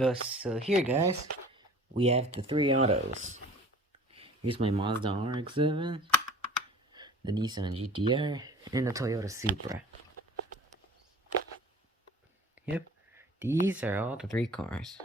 So here, guys, we have the three autos. Here's my Mazda RX-7, the Nissan GTR, and the Toyota Supra. Yep, these are all the three cars.